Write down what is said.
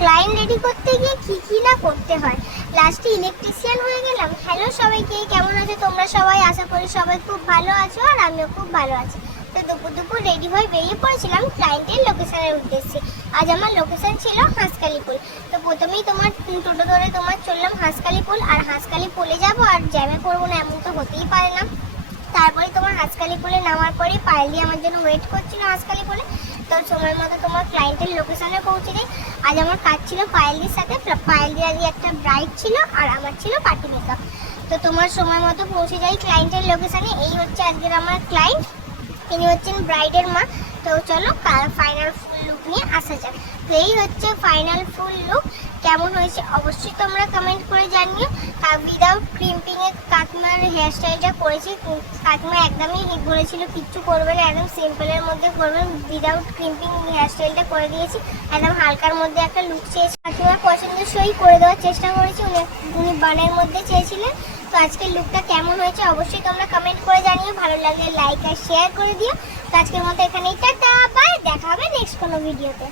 Client ready করতে গিয়ে কি কি না করতে হয়। লাস্টে ইলেকট্রিশিয়ান হয়ে গেলাম। হ্যালো সবাইকে, কেমন আছো? তোমরা সবাই? আশা করি সবাই খুব ভালো আছো আর আমিও খুব ভালো আছি। তো দুপুর দুপুর রেডি হয়ে বেরিয়ে পড়েছিলাম ক্লায়েন্টের লোকেশনের উদ্দেশ্যে। আজ আমার লোকেশন ছিল হাঁসকালি পুল। তো প্রথমেই তোমার টোটো ধরে তোমার চললাম হাঁসকালি পুল। আর হাঁসকালি পুলে যাব আর জ্যামে করব না, এমন তো হতেই পারে না। তারপরে তোমার হাঁসকালি পুলে নামার পরে পায়েলি আমার জন্য ওয়েট করছিল হাঁসকালি পুলে সময় মতো তোমার ক্লায়েন্টের লোকেশনে পৌঁছে যাই আজ আমার কাজ ছিল পায়েলদির সাথে পায়েলদির আজকে একটা ব্রাইড ছিল আর আমার ছিল পার্টি মেকআপ তো তোমার সময় মতো পৌঁছে যাই ক্লায়েন্টের লোকেশনে এই হচ্ছে আজকের আমার ক্লায়েন্ট তিনি হচ্ছেন ব্রাইডের মা। তো চলো ফাইনাল ফুল লুক নিয়ে আসা যাক। তো এই হচ্ছে ফাইনাল ফুল লুক কেমন হয়েছে অবশ্যই তোমরা কমেন্ট করে জানিও। উইদাউট ক্রিম্পিং এর কাকিমার হেয়ার স্টাইলটা করেছি কাকিমা একদমই বলেছিল, কিচ্ছু করবে না, একদম সিম্পলের মধ্যে করবেন উইদাউট ক্রিম্পিং হেয়ার স্টাইলটা করে দিয়েছি, একদম হালকার মধ্যে একটা লুক চেয়েছি, কাকিমার পছন্দের সই করে দেওয়ার চেষ্টা করেছি, উনি উনি বানের মধ্যে চেয়েছিলেন, তো আজকের লুকটা কেমন হয়েছে অবশ্যই তোমরা কমেন্ট করে জানিও, ভালো লাগলে লাইক আর শেয়ার করে দিও, তো আজকের মতো এখানেই, টাটা বাই দেখা হবে নেক্সট কোনো ভিডিওতে